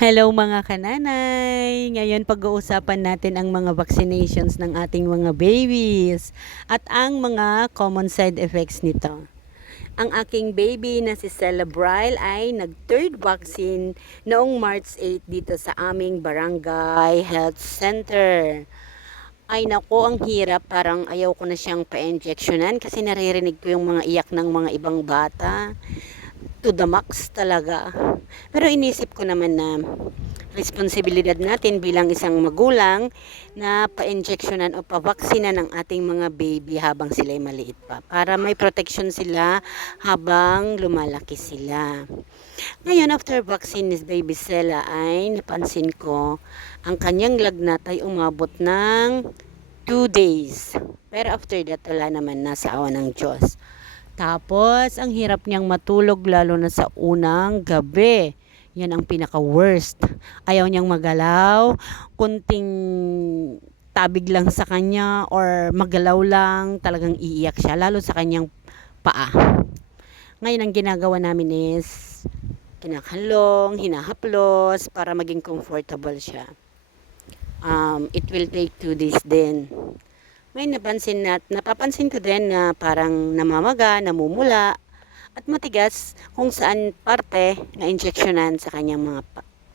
Hello mga kananay! Ngayon pag-uusapan natin ang mga vaccinations ng ating mga babies at ang mga common side effects nito. Ang aking baby na si Cella Bryle ay nag-third vaccine noong March 8 dito sa aming Barangay Health Center. Ay nako, ang hirap, parang ayaw ko na siyang pa-injectionan kasi naririnig ko yung mga iyak ng mga ibang bata. To the max talaga. Pero inisip ko naman na responsibilidad natin bilang isang magulang na pa-injectionan o pa-vaksina ng ating mga baby habang sila'y maliit pa para may protection sila habang lumalaki sila. Ngayon, after vaccine ni Baby Cella ay napansin ko ang kanyang lagnat ay umabot ng 2 days. Pero after that, wala naman na sa awa ng Diyos. Tapos, ang hirap niyang matulog lalo na sa unang gabi. Yan ang pinaka-worst. Ayaw niyang magalaw, kunting tabig lang sa kanya or magalaw lang, talagang iiyak siya, lalo sa kanyang paa. Ngayon, ang ginagawa namin is kinakalong, hinahaplos para maging comfortable siya. It will take 2 days din. May napapansin ko din na parang namamaga, namumula, at matigas kung saan parte na injectionan sa kanyang mga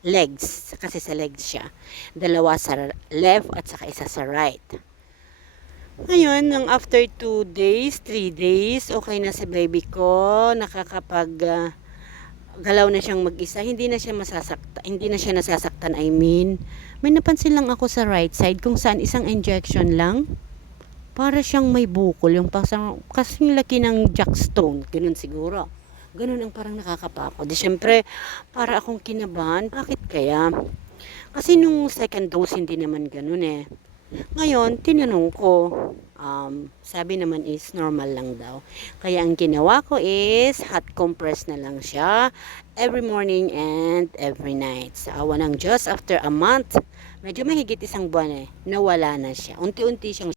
legs. Kasi sa legs siya. Dalawa sa left at saka isa sa right. Ngayon, nang after 2 days, 3 days, okay na si baby ko. Galaw na siyang mag-isa. Hindi na siya nasasaktan, I mean. May napansin lang ako sa right side kung saan isang injection lang. Para siyang may bukol, yung kasing laki ng jackstone, ganun siguro. Ganun ang parang nakakapako. Di syempre, para akong kinabahan, bakit kaya? Kasi nung second dose, hindi naman ganun eh. Ngayon, tinanong ko, sabi naman is normal lang daw. Kaya ang ginawa ko is hot compress na lang siya every morning and every night. Sa awa ng Diyos, after a month, medyo mahigit isang buwan nawala na siya. Unti-unti siyang